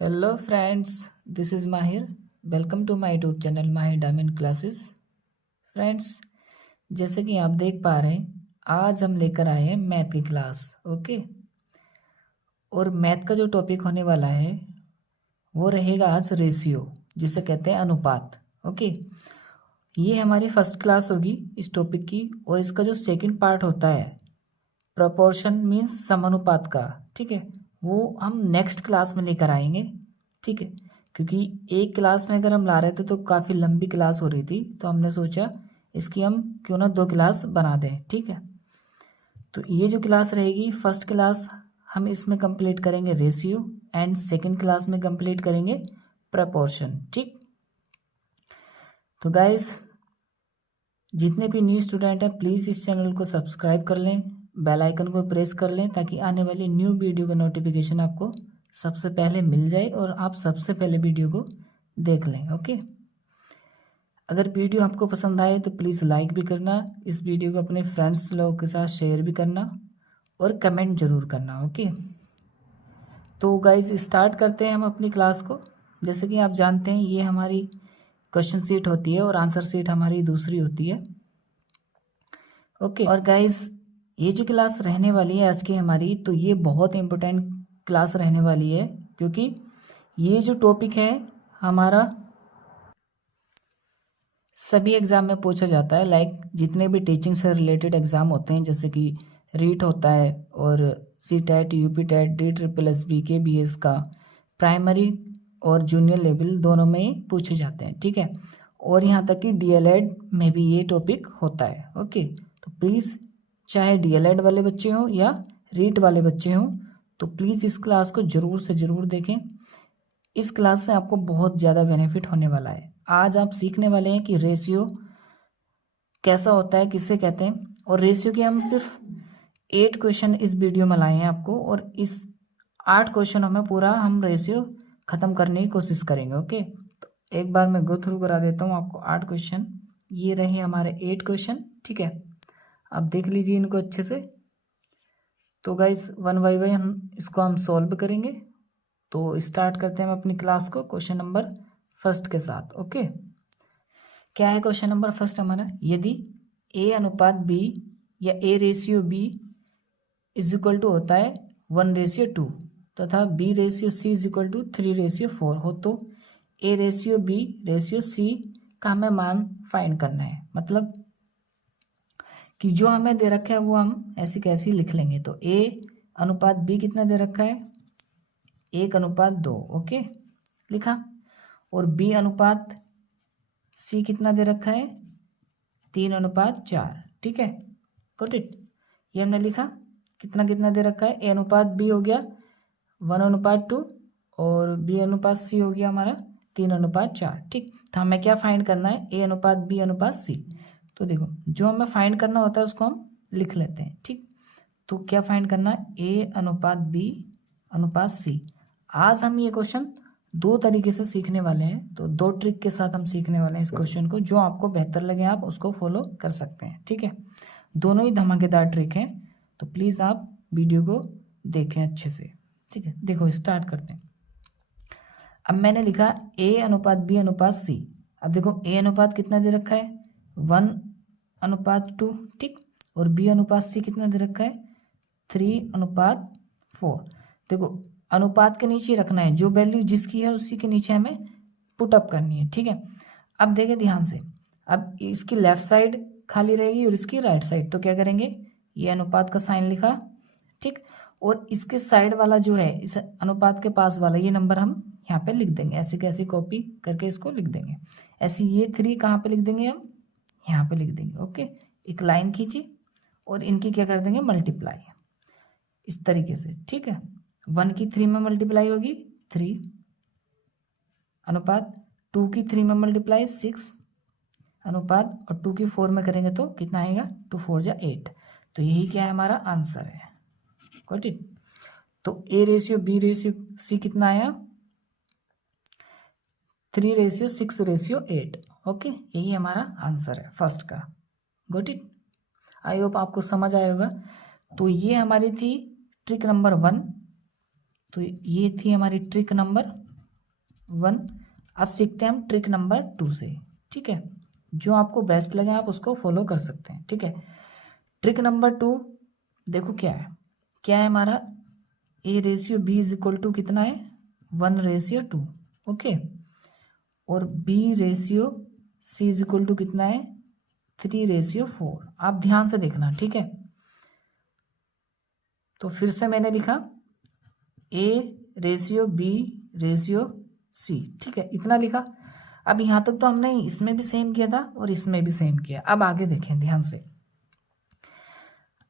Hello friends, this is Mahir. Welcome to my YouTube channel Mahir Diamond Classes. Friends, जैसे कि आप देख पा रहे हैं, आज हम लेकर आए हैं मैथ की क्लास। ओके, और मैथ का जो टॉपिक होने वाला है वो रहेगा आज रेशियो, जिसे कहते हैं अनुपात। ओके, ये हमारी फर्स्ट क्लास होगी इस टॉपिक की, और इसका जो सेकंड पार्ट होता है प्रोपोर्शन मीन्स समानुपात का, ठीक है, वो हम नेक्स्ट क्लास में लेकर आएंगे। ठीक है, क्योंकि एक क्लास में अगर हम ला रहे थे तो काफ़ी लंबी क्लास हो रही थी, तो हमने सोचा इसकी हम क्यों ना 2 क्लास बना दें। ठीक है, तो ये जो क्लास रहेगी फर्स्ट क्लास हम इसमें कंप्लीट करेंगे रेशियो, एंड सेकंड क्लास में कंप्लीट करेंगे प्रपोर्शन। ठीक, तो गाइस जितने भी न्यू स्टूडेंट हैं प्लीज़ इस चैनल को सब्सक्राइब कर लें, बेल आइकन को प्रेस कर लें, ताकि आने वाली न्यू वीडियो का नोटिफिकेशन आपको सबसे पहले मिल जाए और आप सबसे पहले वीडियो को देख लें। ओके, अगर वीडियो आपको पसंद आए तो प्लीज़ लाइक भी करना, इस वीडियो को अपने फ्रेंड्स लोगों के साथ शेयर भी करना और कमेंट ज़रूर करना। ओके, तो गाइज स्टार्ट करते हैं हम अपनी क्लास को। जैसे कि आप जानते हैं ये हमारी क्वेश्चन सीट होती है और आंसर सीट हमारी दूसरी होती है। ओके, और गाइज ये जो क्लास रहने वाली है आज की हमारी, तो ये बहुत इम्पोर्टेंट क्लास रहने वाली है, क्योंकि ये जो टॉपिक है हमारा सभी एग्ज़ाम में पूछा जाता है। लाइक जितने भी टीचिंग से रिलेटेड एग्ज़ाम होते हैं, जैसे कि रीट होता है और C TET, U P TET, D triple S B के बी एस का, प्राइमरी और जूनियर लेवल दोनों में ही पूछे जाते हैं। ठीक है, और यहाँ तक कि डी एल एड में भी ये टॉपिक होता है। ओके, तो प्लीज़ चाहे डी एल एड वाले बच्चे हों या रीट वाले बच्चे हों, तो प्लीज़ इस क्लास को ज़रूर से ज़रूर देखें। इस क्लास से आपको बहुत ज़्यादा बेनिफिट होने वाला है। आज आप सीखने वाले हैं कि रेशियो कैसा होता है, किससे कहते हैं, और रेशियो के हम सिर्फ 8 क्वेश्चन इस वीडियो में लाए हैं आपको, और इस 8 क्वेश्चनों में पूरा हम रेशियो ख़त्म करने की कोशिश करेंगे। ओके, तो एक बार मैं गो थ्रू करा देता हूँ आपको 8 क्वेश्चन। ये रहे हमारे 8 क्वेश्चन। ठीक है, आप देख लीजिए इनको अच्छे से। तो गाइस वन बाई वन इसको हम सॉल्व करेंगे। तो स्टार्ट करते हैं हम अपनी क्लास को क्वेश्चन नंबर फर्स्ट के साथ। ओके, क्या है क्वेश्चन नंबर फर्स्ट हमारा, यदि ए अनुपात बी या A ratio B is equal to होता है 1:2 तथा B ratio C is equal to 3:4 हो, तो A ratio B ratio C का हमें मान फाइंड करना है। मतलब कि जो हमें दे रखा है वो हम ऐसी कैसी लिख लेंगे। तो ए अनुपात बी कितना दे रखा है, 1:2। ओके, लिखा। और बी अनुपात सी कितना दे रखा है, 3:4। ठीक है, गॉट इट, ये हमने लिखा। कितना कितना दे रखा है, ए अनुपात बी हो गया 1:2 और बी अनुपात सी हो गया हमारा 3:4। ठीक, तो हमें क्या फाइंड करना है, ए अनुपात बी अनुपात सी। तो देखो जो हमें फाइंड करना होता है उसको हम लिख लेते हैं। ठीक, तो क्या फाइंड करना है, ए अनुपात बी अनुपात सी। आज हम ये क्वेश्चन 2 तरीके से सीखने वाले हैं, तो 2 ट्रिक के साथ हम सीखने वाले हैं इस क्वेश्चन को। जो आपको बेहतर लगे आप उसको फॉलो कर सकते हैं। ठीक है, दोनों ही धमाकेदार ट्रिक हैं, तो प्लीज़ आप वीडियो को देखें अच्छे से। ठीक है, देखो स्टार्ट करते हैं। अब मैंने लिखा ए अनुपात बी अनुपात सी। अब देखो ए अनुपात कितना दे रखा है, 1:2। ठीक, और बी अनुपात सी कितना दे रखा है, 3:4। देखो अनुपात के नीचे रखना है, जो वैल्यू जिसकी है उसी के नीचे हमें पुट अप करनी है। ठीक है, अब देखें ध्यान से, अब इसकी लेफ्ट साइड खाली रहेगी और इसकी राइट साइड, तो क्या करेंगे, ये अनुपात का साइन लिखा। ठीक, और इसके साइड वाला जो है, इस अनुपात के पास वाला ये नंबर हम यहाँ पे लिख देंगे, ऐसे कैसे कॉपी करके इसको लिख देंगे। ऐसे ये 3 कहाँ पे लिख देंगे, हम यहाँ पे लिख देंगे। ओके, एक लाइन खींची और इनकी क्या कर देंगे, मल्टीप्लाई, इस तरीके से। ठीक है, 1 की 3 में मल्टीप्लाई होगी 3, अनुपात 2 की 3 में मल्टीप्लाई 6, अनुपात और 2 की 4 में करेंगे तो कितना आएगा, 2 4 जा 8। तो यही क्या है, हमारा आंसर है। Got it. तो ए रेशियो बी रेशियो सी कितना आया, 3:6:8। ओके, यही हमारा आंसर है फर्स्ट का। गॉट इट, आई होप आपको समझ आया होगा। तो ये हमारी थी ट्रिक नंबर 1। तो ये थी हमारी ट्रिक नंबर 1। अब सीखते हैं हम ट्रिक नंबर 2 से। ठीक है, जो आपको बेस्ट लगे आप उसको फॉलो कर सकते हैं। ठीक है, ट्रिक नंबर 2 देखो क्या है हमारा A/B कितना है 1/2। ओके, और B/C कितना है 3/4। आप ध्यान से देखना। ठीक है, तो फिर से मैंने लिखा A/B/C। ठीक है, इतना लिखा। अब यहाँ तक तो हमने इसमें भी सेम किया था और इसमें भी सेम किया। अब आगे देखें ध्यान से।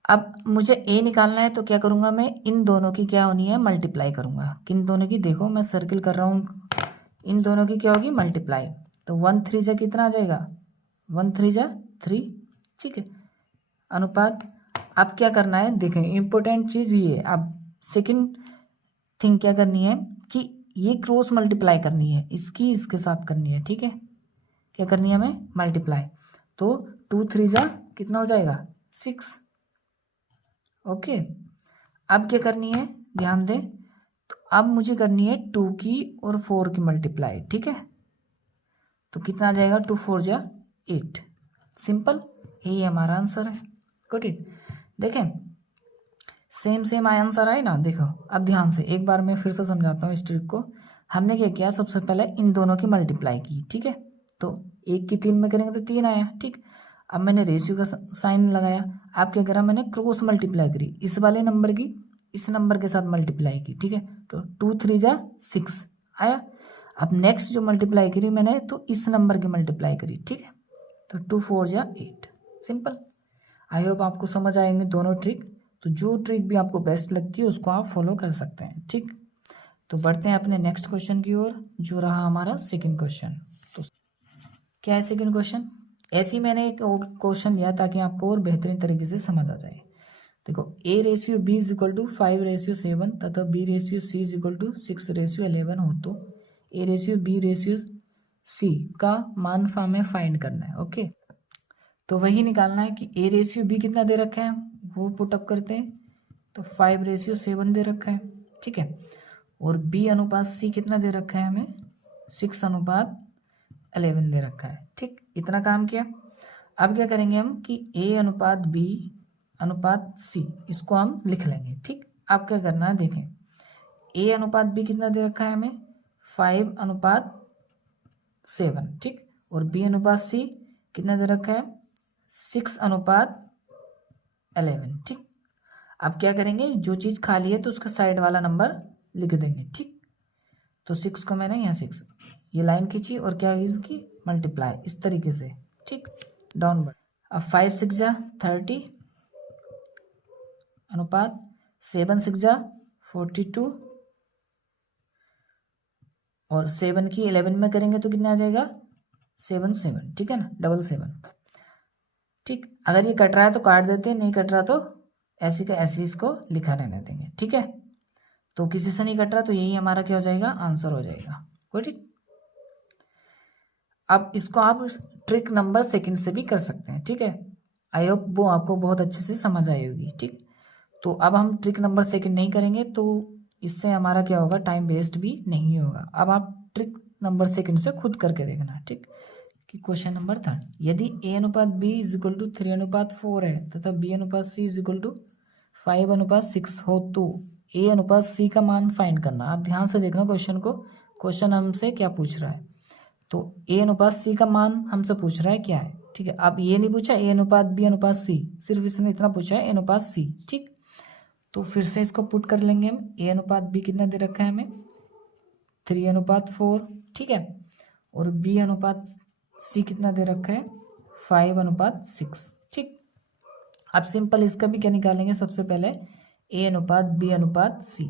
अब मुझे A निकालना है तो क्या करूँगा मैं, इन दोनों की क्या होनी है मल्टीप्लाई करूँगा। किन दोनों की, देखो मैं सर्किल कर रहा हूँ, इन दोनों की क्या होगी मल्टीप्लाई। तो 1 3 जा कितना आ जाएगा 1 3 जा 3। ठीक है, अनुपात। अब क्या करना है देखें, इंपॉर्टेंट चीज़ ये है। अब सेकंड थिंग क्या करनी है कि ये क्रॉस मल्टीप्लाई करनी है, इसकी इसके साथ करनी है। ठीक है, क्या करनी है हमें मल्टीप्लाई। तो 2 3 जा कितना हो जाएगा 6। ओके, अब क्या करनी है ध्यान दें, तो अब मुझे करनी है 2 की और 4 की मल्टीप्लाई। ठीक है, तो कितना आ जाएगा 2 4 जा 8। सिंपल, यही हमारा आंसर है। गुड इट, देखें सेम आंसर आए ना। देखो अब ध्यान से एक बार मैं फिर से समझाता हूँ इस ट्रिक को। हमने क्या किया, सबसे पहले इन दोनों की मल्टीप्लाई की। ठीक है, तो 1 की 3 में करेंगे तो 3 आया। ठीक, अब मैंने रेशियो का साइन लगाया। अब क्या करा, मैंने क्रॉस मल्टीप्लाई करी, इस वाले नंबर की इस नंबर के साथ मल्टीप्लाई की। ठीक है, तो 2 3 जा 6 आया। अब नेक्स्ट जो मल्टीप्लाई करी मैंने, तो इस नंबर की मल्टीप्लाई करी। ठीक है, तो 2 4 जा 8। सिंपल, आई होप आपको समझ आएंगे दोनों ट्रिक। तो जो ट्रिक भी आपको बेस्ट लगती है उसको आप फॉलो कर सकते हैं। ठीक, तो बढ़ते हैं अपने नेक्स्ट क्वेश्चन की ओर, जो रहा हमारा सेकंड क्वेश्चन। तो क्या है सेकंड क्वेश्चन, ऐसे ही मैंने एक क्वेश्चन लिया ताकि आपको और बेहतरीन तरीके से समझ आ जाए। देखो A/B = 5/7 तथा B/C = 6/11 हो तो A/B/C का मान हमें फाइंड करना है। ओके, तो वही निकालना है कि A/B कितना दे रखा है, वो पुटअप करते हैं। तो 5/7 दे रखा है। ठीक है, और B/C कितना दे रखा है हमें 6/11 दे रखा है। ठीक, इतना काम किया। अब क्या करेंगे हम कि A/B/C इसको हम लिख लेंगे। ठीक, अब क्या करना है देखें, A/B कितना दे रखा है हमें 5/7। ठीक, और B/C कितना दे रखा है 6/11। ठीक, अब क्या करेंगे, जो चीज़ खाली है तो उसका साइड वाला नंबर लिख देंगे। ठीक, तो 6 को मैंने यहाँ 6 ये लाइन खींची और क्या इसकी मल्टीप्लाई इस तरीके से। ठीक, डाउनवर्ड। अब 5 6 जा 30 अनुपात 7 6 जा 42 और 7 की 11 में करेंगे तो कितना आ जाएगा 7 7। ठीक है ना, 7 ठीक, अगर ये कट रहा है तो काट देते हैं, नहीं कट रहा तो ऐसे का ऐसे इसको लिखा रहने देंगे। ठीक है, तो किसी से नहीं कट रहा तो यही हमारा क्या हो जाएगा आंसर हो जाएगा। Good it. अब इसको आप ट्रिक नंबर सेकंड से भी कर सकते हैं। ठीक है, आई होप वो आपको बहुत अच्छे से समझ आई होगी। ठीक, तो अब हम ट्रिक नंबर सेकंड नहीं करेंगे तो इससे हमारा क्या होगा, टाइम वेस्ट भी नहीं होगा। अब आप ट्रिक नंबर सेकंड से खुद करके देखना। ठीक, कि क्वेश्चन नंबर 3, यदि A/B = 3/4 है तथा B/C = 5/6 हो तो A/C का मान फाइंड करना। आप ध्यान से देखना क्वेश्चन को, क्वेश्चन हमसे क्या पूछ रहा है। तो A/C का मान हमसे पूछ रहा है क्या है। ठीक है, अब ये नहीं पूछा A/B/C, सिर्फ इसने इतना पूछा है A/C। ठीक, तो फिर से इसको पुट कर लेंगे हम। A/B कितना दे रखा है हमें 3/4। ठीक है, और B/C कितना दे रखा है 5/6। ठीक, अब सिंपल इसका भी क्या निकालेंगे, सबसे पहले A/B/C।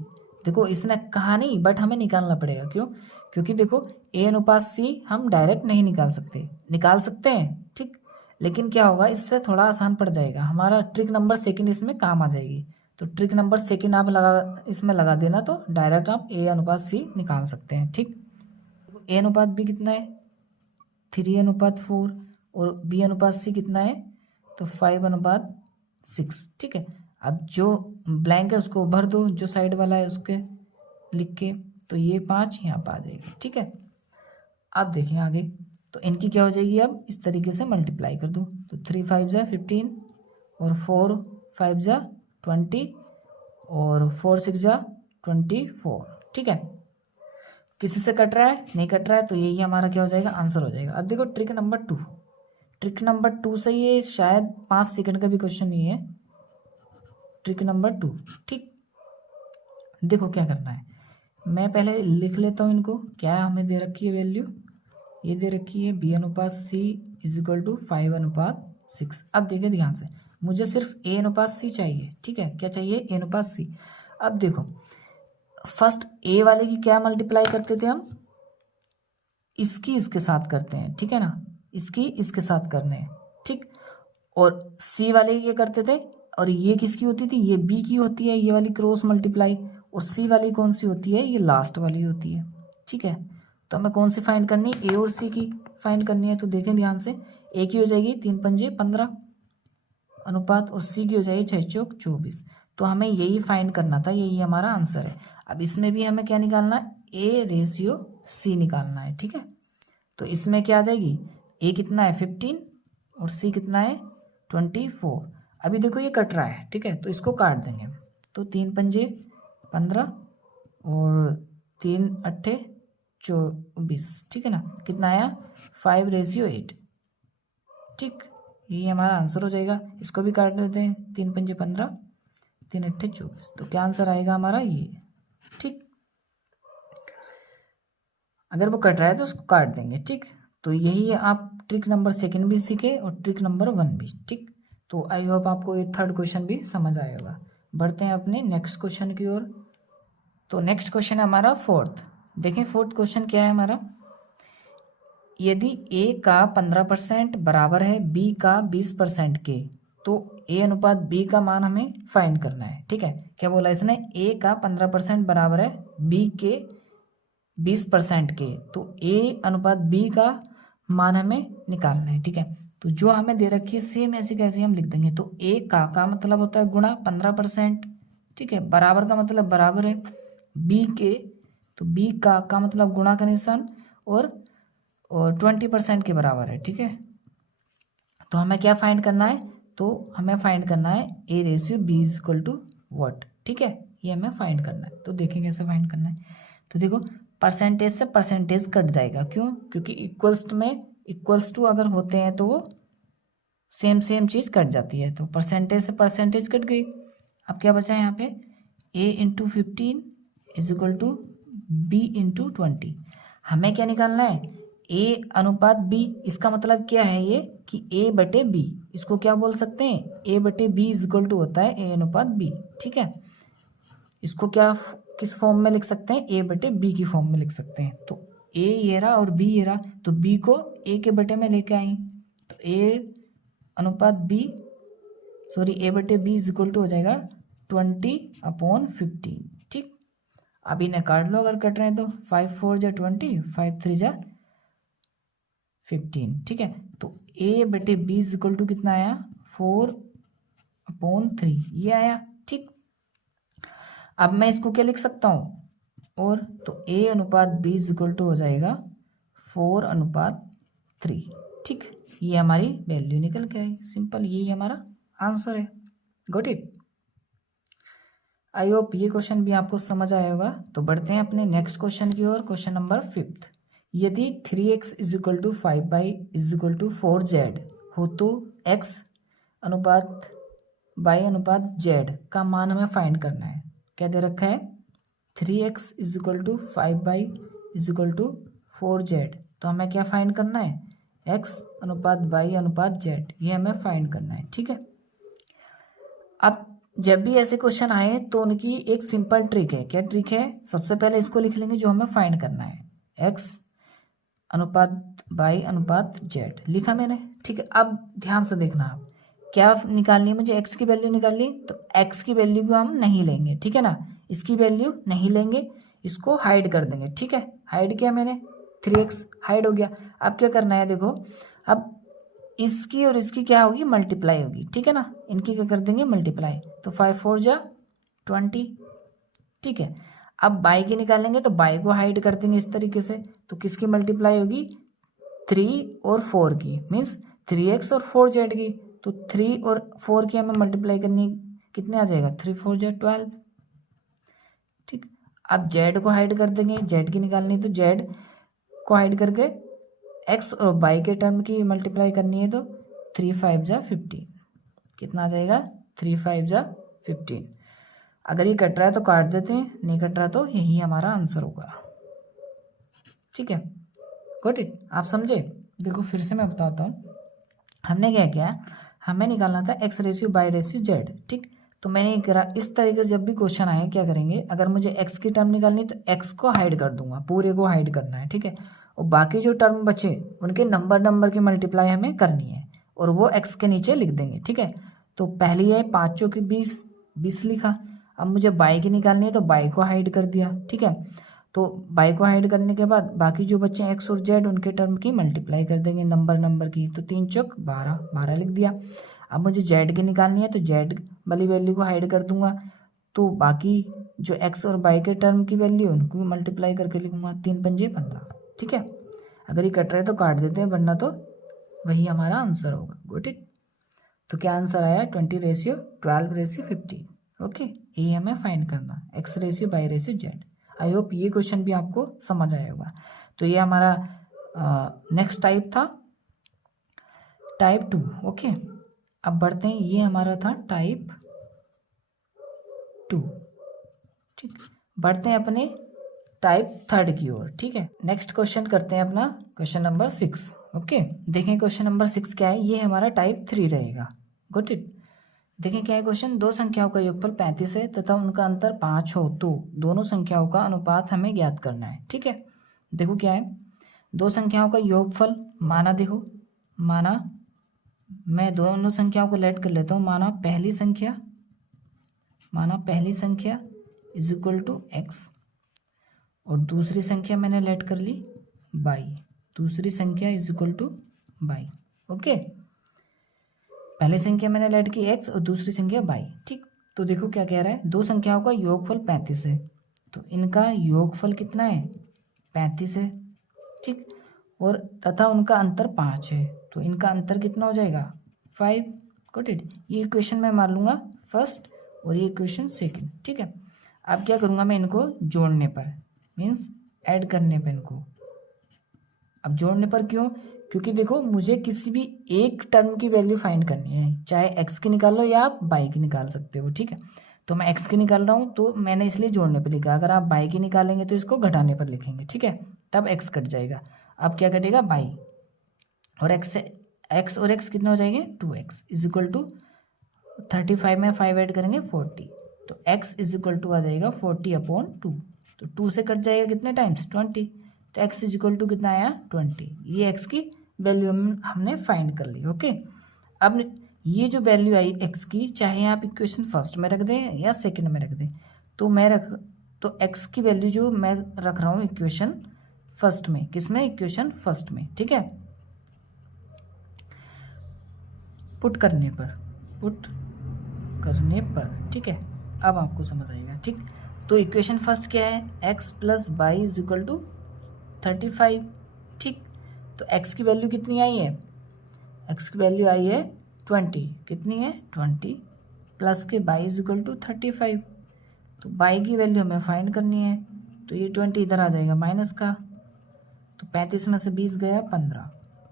देखो इसने कहा नहीं बट हमें निकालना पड़ेगा। क्यों, क्योंकि देखो A/C हम डायरेक्ट नहीं निकाल सकते, निकाल सकते हैं। ठीक, लेकिन क्या होगा इससे थोड़ा आसान पड़ जाएगा, हमारा ट्रिक नंबर सेकंड इसमें काम आ जाएगी। तो ट्रिक नंबर सेकंड आप इसमें लगा देना तो डायरेक्ट आप A/C निकाल सकते हैं। ठीक, A/B कितना है 3/4 और B/C कितना है तो 5/6। ठीक है, अब जो ब्लैंक है उसको भर दो, जो साइड वाला है उसके लिख के, तो ये 5 यहाँ पर आ जाएगी। ठीक है, अब देखें आगे, तो इनकी क्या हो जाएगी, अब इस तरीके से मल्टीप्लाई कर दूँ तो 3 5 जा 15 और 4 5 जा 20 और 4 6 जा 24। ठीक है, किसी से कट रहा है, नहीं कट रहा है, तो यही हमारा क्या हो जाएगा, आंसर हो जाएगा। अब देखो ट्रिक नंबर 2, ट्रिक नंबर 2 से ये शायद 5 सेकंड का भी क्वेश्चन नहीं है। ट्रिक नंबर 2, ठीक, देखो क्या करना है, मैं पहले लिख लेता हूँ इनको। क्या हमें दे रखी है वैल्यू, ये दे रखी है B/C = 5/6। अब देखिए ध्यान से, मुझे सिर्फ A/C चाहिए। ठीक है, क्या चाहिए, A/C। अब देखो फर्स्ट ए वाले की क्या मल्टीप्लाई करते थे हम, इसकी इसके साथ करते हैं। ठीक है ना, इसकी इसके साथ करने हैं। ठीक, और सी वाले की क्या करते थे, और ये किसकी होती थी, ये बी की होती है, ये वाली क्रॉस मल्टीप्लाई, और सी वाली कौन सी होती है, ये लास्ट वाली होती है। ठीक है, तो हमें कौन सी फाइंड करनी है, ए और सी की फाइंड करनी है। तो देखें ध्यान से, ए की हो जाएगी 3 पंजे 15 अनुपात, और सी की हो जाएगी 6 चौक 24। तो हमें यही फाइंड करना था, यही हमारा आंसर है। अब इसमें भी हमें क्या निकालना है, A/C निकालना है। ठीक है, तो इसमें क्या आ जाएगी, ए कितना है 15 और सी कितना है 24। अभी देखो ये कट रहा है। ठीक है, तो इसको काट देंगे, तो 3 पंजे 15 और 3 अट्ठे 24। ठीक है ना, कितना आया 5/8। ठीक, ये हमारा आंसर हो जाएगा। इसको भी काट देते हैं, 3 पंजे 15 3 अट्ठे 24। तो क्या आंसर आएगा हमारा, ये। ठीक, अगर वो कट रहा है तो उसको काट देंगे। ठीक, तो यही आप ट्रिक नंबर 2 भी सीखे और ट्रिक नंबर 1 भी। ठीक, तो आई होप आपको ये 3rd क्वेश्चन भी समझ आया होगा। बढ़ते हैं अपने नेक्स्ट क्वेश्चन की ओर। तो नेक्स्ट क्वेश्चन है हमारा 4th। देखें 4th क्वेश्चन क्या है हमारा, यदि ए का 15% बराबर है बी का 20% के, तो A/B का मान हमें फाइंड करना है। ठीक है, क्या बोला इसने, ए का 15% बराबर है बी के 20% के, तो A/B का मान हमें निकालना है। ठीक है, तो जो हमें दे रखी है सेम ऐसी कैसे हम लिख देंगे, तो ए का मतलब होता है गुणा 15%। ठीक है, बराबर का मतलब बराबर है बी के, तो बी का मतलब गुणा का निशान, और 20% के बराबर है। ठीक है, तो हमें क्या फाइंड करना है, तो हमें फाइंड करना है A/B = what। ठीक है, ये हमें फाइंड करना है। तो देखें कैसे फाइंड करना है, तो देखो परसेंटेज से परसेंटेज कट जाएगा। क्यों, क्योंकि इक्वल्स टू अगर होते हैं तो वो सेम चीज़ कट जाती है। तो परसेंटेज से परसेंटेज कट गई। अब क्या बचा है यहाँ पे, A/15 = B/20। हमें क्या निकालना है, A/B। इसका मतलब क्या है ये, कि A/B, इसको क्या बोल सकते हैं, A/B = होता है A/B। ठीक है, इसको क्या किस फॉर्म में लिख सकते हैं, A/B की फॉर्म में लिख सकते हैं। तो A ये रहा और B ये रहा, तो B को A के बटे में लेके आई, तो A/B = हो जाएगा 20/15। ठीक, अब इन्हें काट लो अगर कट रहे हैं तो, 5 4 जा 20 5 3 जा 15। ठीक है, तो A/B = कितना आया, 4/3 ये आया। ठीक, अब मैं इसको क्या लिख सकता हूँ, और तो A/B = हो जाएगा 4/3। ठीक, ये हमारी वैल्यू निकल के आई। सिंपल, यही हमारा आंसर है। Got it. आई होप ये क्वेश्चन भी आपको समझ आया होगा। तो बढ़ते हैं अपने नेक्स्ट क्वेश्चन की ओर। क्वेश्चन नंबर 5th, यदि 3x = 5y = 4z हो, तो x/y/z का मान हमें फाइंड करना है। क्या दे रखा है, 3x = 5y = 4z, तो हमें क्या फाइंड करना है, x/y/z, ये हमें फाइंड करना है। ठीक है, अब जब भी ऐसे क्वेश्चन आए तो उनकी एक सिंपल ट्रिक है। क्या ट्रिक है, सबसे पहले इसको लिख लेंगे जो हमें फाइंड करना है, x/y/z लिखा मैंने। ठीक है, अब ध्यान से देखना, आप क्या निकालनी है, मुझे x की वैल्यू निकालनी, तो x की वैल्यू को हम नहीं लेंगे। ठीक है ना, इसकी वैल्यू नहीं लेंगे, इसको हाइड कर देंगे। ठीक है, हाइड किया मैंने, 3x हाइड हो गया। अब क्या करना है, देखो अब इसकी और इसकी क्या होगी, मल्टीप्लाई होगी। ठीक है ना, इनकी क्या कर देंगे, मल्टीप्लाई, तो 5 4 जा 20। ठीक है, अब बाई की निकालेंगे तो बाई को हाइड कर देंगे इस तरीके से, तो किसकी मल्टीप्लाई होगी 3 और 4 की, मीन्स 3x और 4z की। तो 3 और 4 की हमें मल्टीप्लाई करनी, कितने आ जाएगा 3 4 z 12। ठीक, अब z को हाइड कर देंगे, z की निकालनी तो z को हाइड करके x और y के टर्म की मल्टीप्लाई करनी है, तो 3 5 जा 15, कितना आ जाएगा 3 5 जा 15। अगर ये कट रहा है तो काट देते हैं, नहीं कट रहा तो यही हमारा आंसर होगा। ठीक है, गॉट इट, आप समझे। देखो फिर से मैं बताता हूँ, हमने क्या किया, हमें निकालना था x ratio by ratio z। ठीक, तो मैंने करा इस तरीके से, जब भी क्वेश्चन आए क्या करेंगे, अगर मुझे x की टर्म निकालनी है तो x को हाइड कर दूंगा, पूरे को हाइड करना है। ठीक है, और बाकी जो टर्म बचे उनके नंबर की मल्टीप्लाई हमें करनी है, और वो x के नीचे लिख देंगे। ठीक है, तो पहली है 5 चौके 20, 20 लिखा। अब मुझे बाई की निकालनी है तो बाई को हाइड कर दिया। ठीक है, तो बाई को हाइड करने के बाद बाकी जो बच्चे एक्स और जेड उनके टर्म की मल्टीप्लाई कर देंगे नंबर की, तो 3 चौक 12, 12 लिख दिया। अब मुझे जेड की निकालनी है तो जेड वाली वैल्यू को हाइड कर दूंगा, तो बाकी जो एक्स और बाई के टर्म की वैल्यू उनको मल्टीप्लाई करके लिखूंगा, 3 पंजे 15। ठीक है, अगर ये कट रहा है तो काट देते हैं, वरना तो वही हमारा आंसर होगा। गॉट इट, तो क्या आंसर आया 20 रेशियो 12 रेशियो 15। ओके, ये हमें फाइंड करना, x ratio by ratio Z. I hope ये क्वेश्चन भी आपको समझ आया होगा। तो ये हमारा नेक्स्ट टाइप था, टाइप 2। ओके, अब बढ़ते हैं, ये हमारा था टाइप 2। ठीक, बढ़ते हैं अपने टाइप 3 की ओर। ठीक है, नेक्स्ट क्वेश्चन करते हैं अपना क्वेश्चन नंबर 6। ओके, देखें क्वेश्चन नंबर 6 क्या है, ये हमारा टाइप 3 रहेगा। गॉट इट, देखें क्या है क्वेश्चन, दो संख्याओं का योगफल 35 है तथा उनका अंतर 5 हो तो दोनों संख्याओं का अनुपात हमें ज्ञात करना है। ठीक है, देखो क्या है, दो संख्याओं का योगफल माना, देखो माना मैं दोनों संख्याओं को लेट कर लेता हूँ, माना पहली संख्या इज इक्वल टू एक्स, और दूसरी संख्या मैंने लेट कर ली बाई, दूसरी संख्या is equal two by. Okay, पहली संख्या मैंने लेट की x और दूसरी संख्या बाई। ठीक, तो देखो क्या कह रहा है, दो संख्याओं का योगफल 35 है, तो इनका योगफल कितना है 35 है। ठीक, और तथा उनका अंतर 5 है, तो इनका अंतर कितना हो जाएगा 5। गॉट इट, ये इक्वेशन मैं मान लूँगा फर्स्ट और ये इक्वेशन सेकंड। ठीक है, अब क्या करूँगा मैं, इनको जोड़ने पर, मीन्स ऐड करने पर इनको। अब जोड़ने पर क्यों, क्योंकि देखो मुझे किसी भी एक टर्म की वैल्यू फाइंड करनी है, चाहे एक्स की निकाल लो या आप बाई की निकाल सकते हो। ठीक है, तो मैं एक्स की निकाल रहा हूँ तो मैंने इसलिए जोड़ने पर लिखा, अगर आप बाई की निकालेंगे तो इसको घटाने पर लिखेंगे। ठीक है, तब एक्स कट जाएगा। अब क्या कटेगा बाई और एक्स और एक्स कितने हो जाएंगे 2x इज इक्वल टू 35 में 5 ऐड करेंगे 40, तो x इज इक्वल टू आ जाएगा 40/2, तो 2 से कट जाएगा कितने टाइम्स 20, तो x इज इक्वल टू कितना आया 20। ये x की वैल्यू हमने फाइंड कर ली। ओके, अब ये जो वैल्यू आई x की, चाहे आप इक्वेशन फर्स्ट में रख दें या सेकंड में रख दें, तो x की वैल्यू जो मैं रख रहा हूँ इक्वेशन फर्स्ट में, किसमें इक्वेशन फर्स्ट में। ठीक है, पुट करने पर। ठीक है, अब आपको समझ आएगा। ठीक, तो इक्वेशन फर्स्ट क्या है, x plus y is equal to 35। ठीक, तो x की वैल्यू कितनी आई है, x की वैल्यू आई है 20, कितनी है 20, प्लस के बाई इज इक्वल टू 35, तो बाई की वैल्यू हमें फाइंड करनी है, तो ये 20 इधर आ जाएगा माइनस का, तो 35 में से 20 गया 15,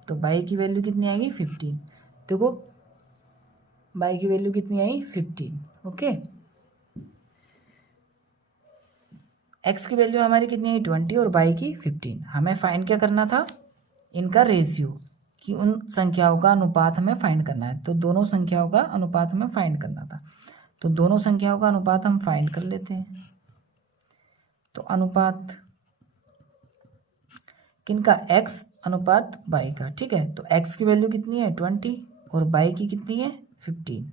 तो बाई की वैल्यू कितनी आएगी 15। देखो बाई की वैल्यू कितनी आई 15। ओके, एक्स की वैल्यू हमारी कितनी आई 20 और बाई की 15। हमें फाइंड क्या करना था, इनका रेशियो, कि उन संख्याओं का अनुपात हमें फाइंड करना है, तो दोनों संख्याओं का अनुपात हमें फाइंड करना था, तो दोनों संख्याओं का अनुपात हम फाइंड कर लेते हैं। तो अनुपात किनका, एक्स अनुपात बाई का। ठीक है, तो एक्स की वैल्यू कितनी है 20 और बाई की कितनी है 15,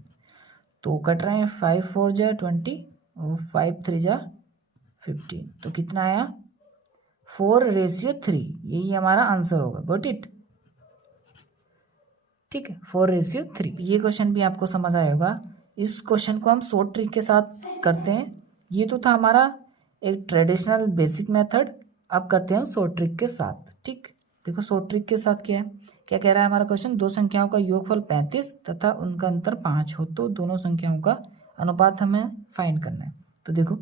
तो कट रहे हैं 5 4 जा 20 और 5 3 जा 15, तो कितना आया 4:3, यही हमारा आंसर होगा। गॉट इट, ठीक है 4:3। ये क्वेश्चन भी आपको समझ आया होगा। इस क्वेश्चन को हम शॉर्ट ट्रिक के साथ करते हैं। ये तो था हमारा एक ट्रेडिशनल बेसिक मेथड, अब करते हैं शॉर्ट ट्रिक के साथ। ठीक, देखो शॉर्ट ट्रिक के साथ क्या है, क्या कह रहा है हमारा क्वेश्चन, दो संख्याओं का योगफल 35 तथा उनका अंतर 5 हो तो दोनों संख्याओं का अनुपात हमें फाइंड करना है। तो देखो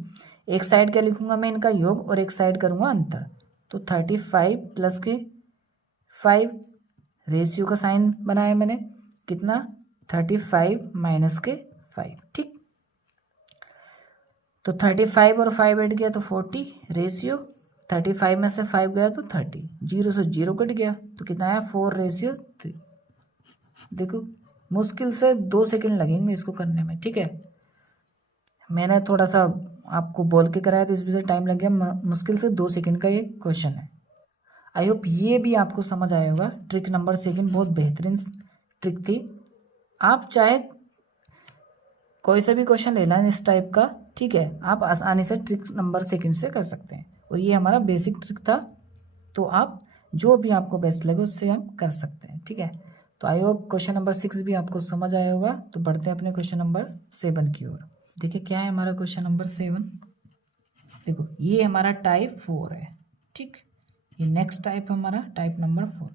एक साइड क्या लिखूंगा मैं, इनका योग, और एक साइड करूंगा अंतर। तो 35 प्लस के 5, रेशियो का साइन बनाया मैंने, कितना 35 माइनस के 5। ठीक, तो 35 और 5 ऐड किया तो 40, रेशियो 35 में से 5 गया तो 30, 0 से 0 कट गया तो कितना आया 4:3। देखो मुश्किल से 2 सेकंड लगेंगे इसको करने में। ठीक है, मैंने थोड़ा सा आपको बोल के कराया तो इस वजह से टाइम लग गया, मुश्किल से 2 सेकंड का ये क्वेश्चन है। आई होप ये भी आपको समझ आया होगा। ट्रिक नंबर सेकंड बहुत बेहतरीन ट्रिक थी। आप चाहे कोई सा भी क्वेश्चन ले लें इस टाइप का, ठीक है, आप आसानी से ट्रिक नंबर सेकंड से कर सकते हैं, और ये हमारा बेसिक ट्रिक था। तो आप जो भी आपको बेस्ट लगे उससे हम कर सकते हैं। ठीक है, तो आई होप क्वेश्चन नंबर 6 भी आपको समझ आया होगा। तो बढ़ते हैं अपने क्वेश्चन नंबर 7 की ओर। देखिए क्या है हमारा क्वेश्चन नंबर 7। देखो ये हमारा टाइप 4 है। ठीक, ये नेक्स्ट टाइप हमारा टाइप नंबर 4।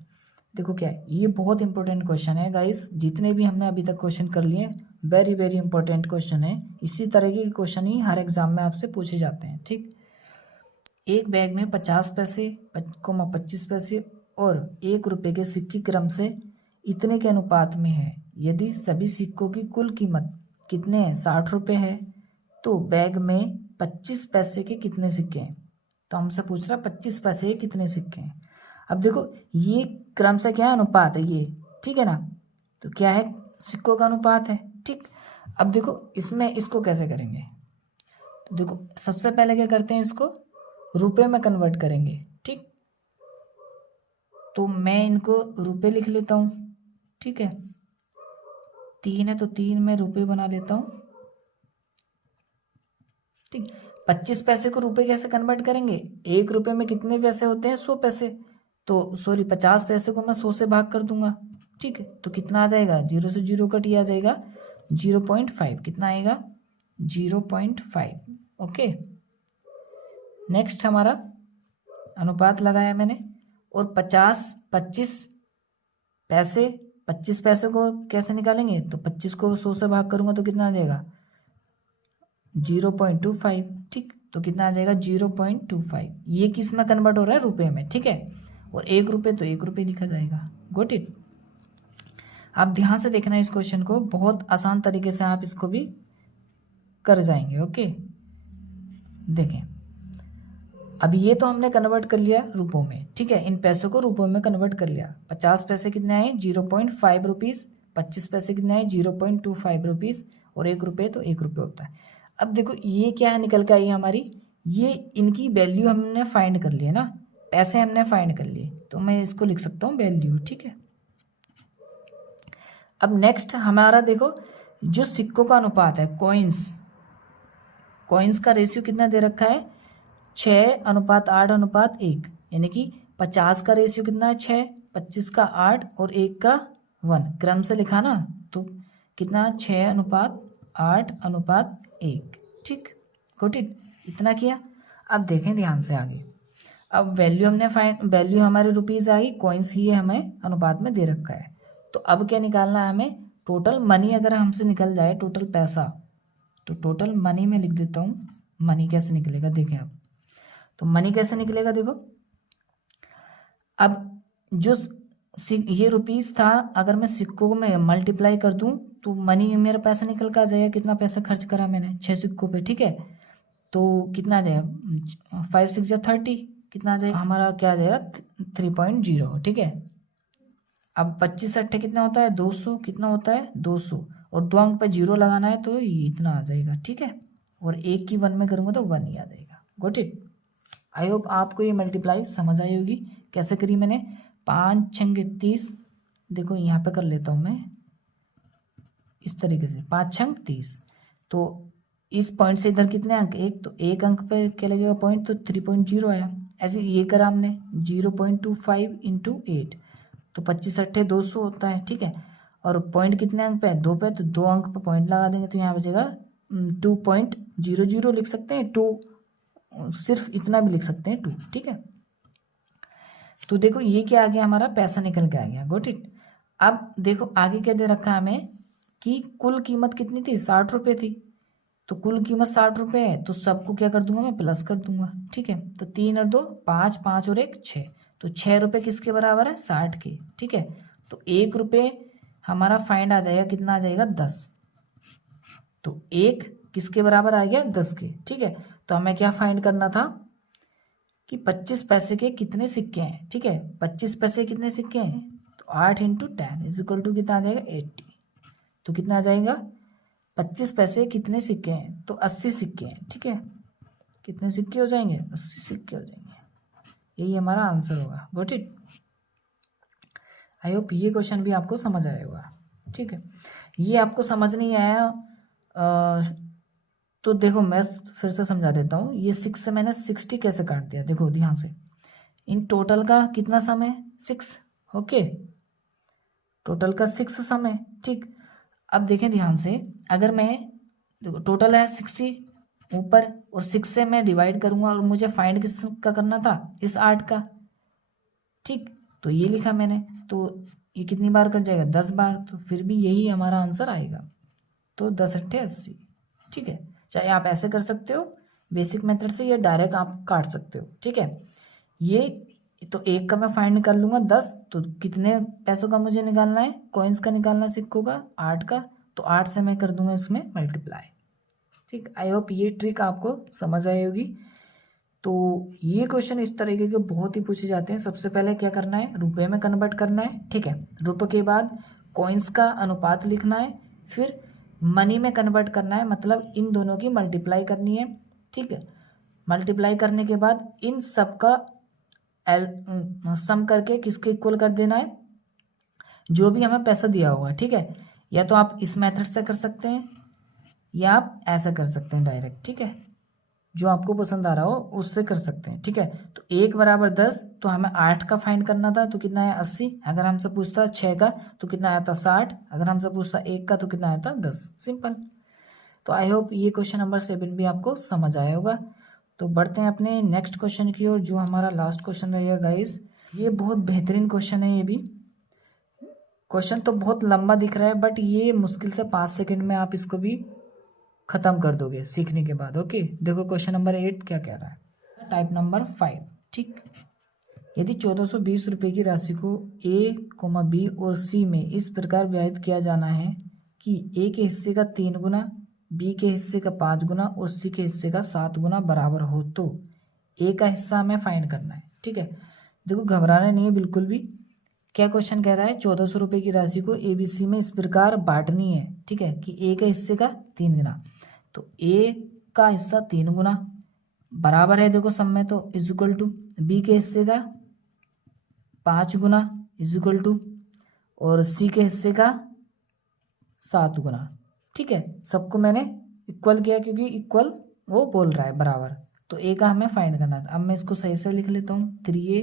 देखो क्या है, ये बहुत इंपॉर्टेंट क्वेश्चन है गाइस, जितने भी हमने अभी तक क्वेश्चन कर लिए वेरी वेरी इंपॉर्टेंट क्वेश्चन है। इसी तरह के क्वेश्चन ही हर एग्जाम में आपसे पूछे जाते हैं। ठीक, एक बैग में 50 पैसे, 25 पैसे और 1 रुपये के सिक्के क्रम से इतने के अनुपात में है। यदि सभी सिक्कों की कुल कीमत कितने हैं, 60 रुपये है, तो बैग में 25 पैसे के कितने सिक्के हैं। तो हमसे पूछ रहा 25 पैसे के कितने सिक्के हैं। अब देखो ये क्रम से क्या है, अनुपात है ये, ठीक है ना, तो क्या है, सिक्कों का अनुपात है। ठीक, अब देखो इसमें इसको कैसे करेंगे, तो देखो सबसे पहले क्या करते हैं, इसको रुपए में कन्वर्ट करेंगे। ठीक, तो मैं इनको रुपए लिख लेता हूँ। ठीक है, 3 है तो 3 में रुपए बना लेता हूँ। ठीक, 25 पैसे को रुपए कैसे कन्वर्ट करेंगे, 1 रुपये में कितने पैसे होते हैं, 100 पैसे, तो सॉरी 50 पैसे को मैं 100 से भाग कर दूंगा। ठीक है, तो कितना आ जाएगा, 0 से 0 कट आ जाएगा 0.5, कितना आएगा 0.5। ओके, नेक्स्ट हमारा अनुपात लगाया मैंने, और 25 पैसे, 25 पैसे को कैसे निकालेंगे, तो 25 को 100 से भाग करूंगा तो कितना आ जाएगा 0.25। ठीक, तो कितना आ जाएगा 0.25। ये किस में कन्वर्ट हो रहा है, रुपए में। ठीक है, और 1 रुपये तो 1 रुपये लिखा जाएगा। Got it. आप ध्यान से देखना इस क्वेश्चन को, बहुत आसान तरीके से आप इसको भी कर जाएंगे। ओके, देखें अब ये तो हमने कन्वर्ट कर लिया रुपयों में। ठीक है, इन पैसों को रुपयों में कन्वर्ट कर लिया। 50 पैसे कितने आए, 0.5 रुपीज़, 25 पैसे कितने आए, 0.25 रुपीज़, और 1 रुपये तो 1 रुपये होता है। अब देखो ये क्या है, निकल के आई हमारी, ये इनकी वैल्यू हमने फाइंड कर ली है ना, पैसे हमने फाइंड कर लिए, तो मैं इसको लिख सकता हूँ वैल्यू। ठीक है, अब नेक्स्ट हमारा देखो जो सिक्कों का अनुपात है, कॉइन्स का रेशियो कितना दे रखा है, 6:8:1, यानी कि 50 का रेशियो कितना है 6, 25 का 8 और 1 का 1, क्रम से लिखा ना, तो कितना 6:8:1। ठीक, गॉट इट, इतना किया। अब देखें ध्यान से आगे, अब वैल्यू हमने वैल्यू हमारे रुपीज़ आ गई, कॉइन्स ही हमें अनुपात में दे रखा है। तो अब क्या निकालना है हमें, टोटल मनी अगर हमसे निकल जाए, टोटल पैसा, तो टोटल मनी में लिख देता हूँ। मनी कैसे निकलेगा देखें अब, तो मनी कैसे निकलेगा, देखो अब जो ये रुपीज़ था, अगर मैं सिक्कों में मल्टीप्लाई कर दूं तो मनी मेरा पैसा निकल कर आ जाएगा, कितना पैसा खर्च करा मैंने 6 सिक्कों पे। ठीक है, तो कितना आ जाएगा 5 6 या 30, कितना आ जाएगा हमारा, क्या आ जाएगा 3.0। ठीक है, अब 25 अट्ठे कितना होता है 200, कितना होता है 200, और 2 अंक पे 0 लगाना है तो ये इतना आ जाएगा। ठीक है, और 1 की 1 में करूँगा तो 1 ही आ जाएगा। Got it. आई होप आपको ये मल्टीप्लाई समझ आई होगी कैसे करी मैंने। 5 6 30, देखो यहाँ पे कर लेता हूँ मैं इस तरीके से, 5 6 30, तो इस पॉइंट से इधर कितने अंक, 1, तो 1 अंक पे क्या लगेगा पॉइंट, तो 3.0 आया। ऐसे ये करा हमने 0.25 इंटू 8, तो 25 अट्ठे 200 होता है। ठीक है, और पॉइंट कितने अंक पे है 2 पे, तो 2 अंक पे पॉइंट लगा देंगे तो यहाँ बचेगा 2.00 लिख सकते हैं, 2 सिर्फ इतना भी लिख सकते हैं 2, ठीक है। तो देखो ये क्या आ गया, हमारा पैसा निकल के आ गया, गोट इट। अब देखो आगे क्या दे रखा है हमें कि कुल कीमत कितनी थी, 60 रुपये थी। तो कुल कीमत 60 रुपये है, तो सबको क्या कर दूंगा मैं, प्लस कर दूंगा, ठीक है। तो 3 और 2 5, 5 और 1 6, तो 6 रुपये किसके बराबर है, 60 के, ठीक है। तो 1 रुपये हमारा फाइंड आ जाएगा, कितना आ जाएगा, 10। तो 1 किसके बराबर आ गया, 10 के, ठीक है। तो हमें क्या फाइंड करना था कि 25 पैसे के कितने सिक्के हैं, ठीक है। 25 पैसे कितने सिक्के हैं, तो 8 इंटू 10 इज इक्वल टू कितना आ जाएगा, 80। तो कितना आ जाएगा, 25 पैसे कितने सिक्के हैं, तो 80 सिक्के हैं, ठीक है। कितने सिक्के हो जाएंगे, 80 सिक्के हो जाएंगे। यही हमारा आंसर होगा, गॉट इट। आई होप ये क्वेश्चन भी आपको समझ आया होगा, ठीक है। ये आपको समझ नहीं आया तो देखो मैं फिर से समझा देता हूँ। ये 6 से मैंने 60 कैसे काट दिया, देखो ध्यान से। इन टोटल का कितना सम है, 6, ओके। टोटल का 6 सम है, ठीक। अब देखें ध्यान से, अगर मैं, देखो टोटल है 60 ऊपर, और 6 से मैं डिवाइड करूंगा, और मुझे फाइंड किस का करना था, इस 8 का, ठीक। तो ये लिखा मैंने, तो ये कितनी बार कट जाएगा, 10 बार, तो फिर भी यही हमारा आंसर आएगा। तो 10 अट्ठे 80, ठीक है। चाहे आप ऐसे कर सकते हो बेसिक मेथड से, या डायरेक्ट आप काट सकते हो, ठीक है। ये तो 1 का मैं फाइंड कर लूँगा 10, तो कितने पैसों का मुझे निकालना है, कॉइन्स का निकालना, सिक्कों का 8 का, तो 8 से मैं कर दूंगा इसमें मल्टीप्लाई, ठीक। आई होप ये ट्रिक आपको समझ आई होगी। तो ये क्वेश्चन इस तरीके के बहुत ही पूछे जाते हैं। सबसे पहले क्या करना है, रुपए में कन्वर्ट करना है, ठीक है। रुपये के बाद कॉइन्स का अनुपात लिखना है, फिर मनी में कन्वर्ट करना है, मतलब इन दोनों की मल्टीप्लाई करनी है, ठीक है। मल्टीप्लाई करने के बाद इन सब का सम करके किसके इक्वल कर देना है, जो भी हमें पैसा दिया होगा, ठीक है। या तो आप इस मेथड से कर सकते हैं, या आप ऐसा कर सकते हैं डायरेक्ट, ठीक है। जो आपको पसंद आ रहा हो उससे कर सकते हैं, ठीक है। तो 1 बराबर 10, तो हमें 8 का फाइंड करना था, तो कितना आया 80। अगर हमसे पूछता 6 का तो कितना आया था 60। अगर हमसे पूछता 1 का तो कितना आया था 10, सिंपल। तो आई होप ये क्वेश्चन नंबर 7 भी आपको समझ आया होगा। तो बढ़ते हैं अपने नेक्स्ट क्वेश्चन की ओर, जो हमारा लास्ट क्वेश्चन रहेगा गाइस। ये बहुत बेहतरीन क्वेश्चन है। ये भी क्वेश्चन तो बहुत लंबा दिख रहा है, बट ये मुश्किल से 5 सेकंड में आप इसको भी खत्म कर दोगे सीखने के बाद, ओके। देखो क्वेश्चन नंबर 8 क्या कह रहा है, टाइप नंबर 5, ठीक। यदि 1420 रुपये की राशि को ए, बी और सी में इस प्रकार विभाजित किया जाना है कि ए के हिस्से का 3 गुना, बी के हिस्से का 5 गुना और सी के हिस्से का 7 गुना बराबर हो, तो ए का हिस्सा हमें फाइंड करना है, ठीक है। देखो घबराना नहीं है बिल्कुल भी। क्या क्वेश्चन कह रहा है, 1400 रुपये की राशि को ए बी सी में इस प्रकार बांटनी है, ठीक है, कि ए के हिस्से का 3 गुना, तो ए का हिस्सा 3 गुना बराबर है, देखो सब में, तो इज इक्वल टू बी के हिस्से का 5 गुना इज इक्वल टू, और सी के हिस्से का 7 गुना, ठीक है। सबको मैंने इक्वल किया, क्योंकि इक्वल वो बोल रहा है बराबर, तो ए का हमें फाइंड करना था। अब मैं इसको सही से लिख लेता हूँ, 3a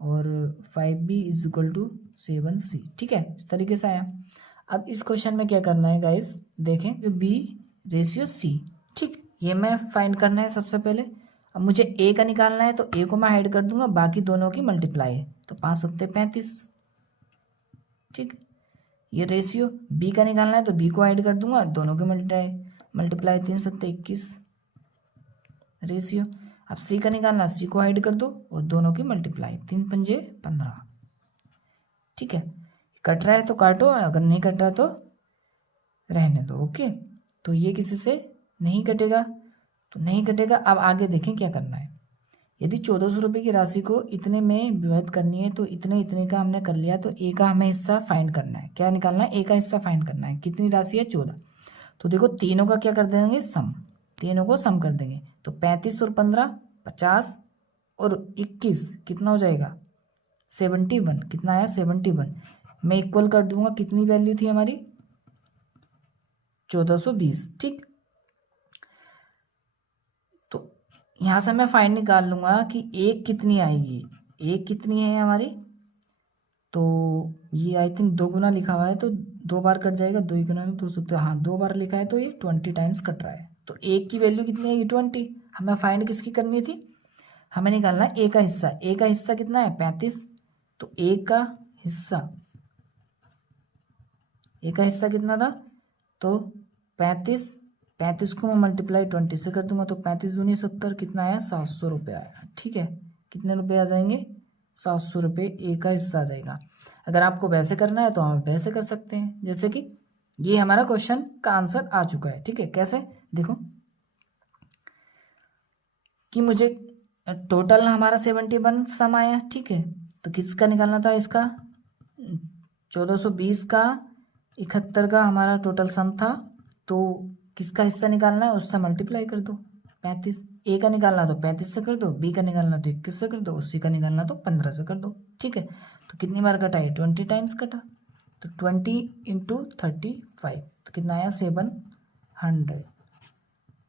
और 5b is equal to 7c, ठीक है। इस तरीके से आया। अब इस क्वेश्चन में क्या करना है गाइस, देखें, जो b रेशियो c, ठीक, ये मैं फाइंड करना है सबसे पहले। अब मुझे ए का निकालना है, तो ए को मैं ऐड कर दूंगा, बाकी दोनों की मल्टीप्लाई है, तो 5 सत्ते 35, ठीक। ये रेशियो बी का निकालना है, तो बी को ऐड कर दूंगा, दोनों की मल्टीप्लाई 3 सत्ते 21 रेशियो। अब सी का निकालना, सी को ऐड कर दो और दोनों की मल्टीप्लाई, 3 पंजे 15, ठीक है। कट रहा है तो काटो, अगर नहीं कट रहा तो रहने दो, ओके। तो ये किसी से नहीं कटेगा, तो नहीं कटेगा। अब आगे देखें क्या करना है। यदि 1400 रुपये की राशि को इतने में विभाजित करनी है, तो इतने इतने का हमने कर लिया, तो ए का हमें हिस्सा फाइंड करना है। क्या निकालना है, ए का हिस्सा फाइंड करना है। कितनी राशि है, 14। तो देखो तीनों का क्या कर देंगे, सम, तीनों को सम कर देंगे, तो 35 और 15 50 और 21 कितना हो जाएगा, 71। कितना आया, 71। मैं इक्वल कर दूंगा, कितनी वैल्यू थी हमारी, 1420, ठीक। तो यहाँ से मैं फाइंड निकाल लूंगा कि एक कितनी आएगी, एक कितनी है हमारी, तो ये आई थिंक 2 गुना लिखा हुआ है, तो 2 बार कट जाएगा, 2 गुना में 2 सकते, हाँ 2 बार लिखा है, तो ये 20 टाइम्स कट रहा है। तो एक की वैल्यू कितनी आएगी, 20। हमें फाइंड किसकी करनी थी, हमें निकालना ए का हिस्सा। ए का हिस्सा कितना है 35, तो ए का हिस्सा कितना था, तो 35। 35 को मैं मल्टीप्लाई 20 से कर दूंगा, तो 35 दूनी 70, कितना आया 700 रुपये आया। ठीक है, कितने रुपये आ जाएंगे 700 रुपये ए का हिस्सा आ जाएगा। अगर आपको वैसे करना है तो आप वैसे कर सकते हैं, जैसे कि ये हमारा क्वेश्चन का आंसर आ चुका है। ठीक है, कैसे देखो कि मुझे टोटल हमारा 71 सम आया। ठीक है, तो किसका निकालना था, इसका 1420 का 71 का हमारा टोटल सम था, तो किसका हिस्सा निकालना है, उससे मल्टीप्लाई कर दो 35। ए का निकालना तो 35 से कर दो, बी का निकालना तो 21 से कर दो, सी का निकालना तो 15 से कर दो। ठीक है, तो कितनी बार कटा है 20 टाइम्स कटा, तो 20 इंटू 35, तो कितना आया 700।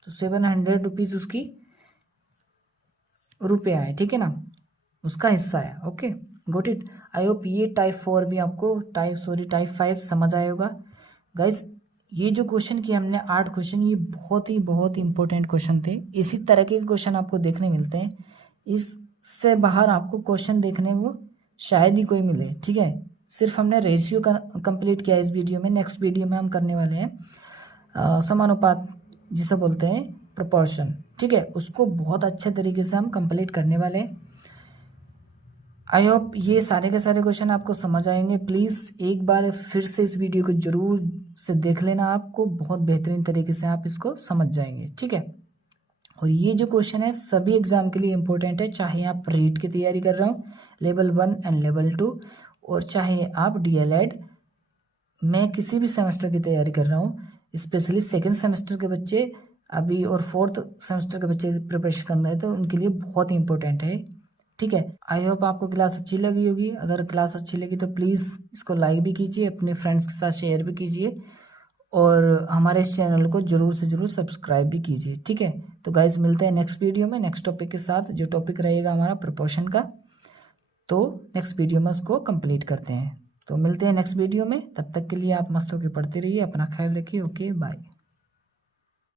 तो 700 रुपीज़ उसकी रुपये आए। ठीक है ना, उसका हिस्सा है। Okay, got it. I hope ये टाइप 4 भी आपको टाइप 5 समझ आया होगा। गाइस ये जो क्वेश्चन किए हमने 8 क्वेश्चन, ये बहुत ही इंपॉर्टेंट क्वेश्चन थे। इसी तरह के क्वेश्चन आपको देखने मिलते हैं, इससे बाहर आपको क्वेश्चन देखने को शायद ही कोई मिले। ठीक है, सिर्फ हमने रेशियो का कंप्लीट किया इस वीडियो में। नेक्स्ट वीडियो में हम करने वाले हैं समानुपात, जिसे बोलते हैं प्रोपोर्शन। ठीक है, उसको बहुत अच्छे तरीके से हम कंप्लीट करने वाले हैं। आई होप ये सारे के सारे क्वेश्चन आपको समझ आएंगे। प्लीज़ एक बार फिर से इस वीडियो को जरूर से देख लेना, आपको बहुत बेहतरीन तरीके से आप इसको समझ जाएंगे। ठीक है, और ये जो क्वेश्चन है सभी एग्जाम के लिए इम्पोर्टेंट है, चाहे आप रीट की तैयारी कर रहे हो लेवल 1 एंड लेवल 2, और चाहे आप DLED में किसी भी सेमेस्टर की तैयारी कर रहा हूँ। स्पेशली सेकेंड सेमेस्टर के बच्चे अभी और 4th सेमेस्टर के बच्चे प्रिपरेशन कर रहे हैं, तो उनके लिए बहुत ही इंपॉर्टेंट है। ठीक है, आई होप आपको क्लास अच्छी लगी होगी। अगर क्लास अच्छी लगी तो प्लीज़ इसको लाइक भी कीजिए, अपने फ्रेंड्स के साथ शेयर भी कीजिए, और हमारे इस चैनल को ज़रूर से ज़रूर सब्सक्राइब भी कीजिए। ठीक है, तो गाइज मिलते हैं नेक्स्ट वीडियो में नेक्स्ट टॉपिक के साथ, जो टॉपिक रहेगा हमारा प्रोपोर्शन का। तो नेक्स्ट वीडियो में उसको कंप्लीट करते हैं। तो मिलते हैं नेक्स्ट वीडियो में, तब तक के लिए आप मस्त होकर पढ़ते रहिए, अपना ख्याल रखिए। Okay, bye.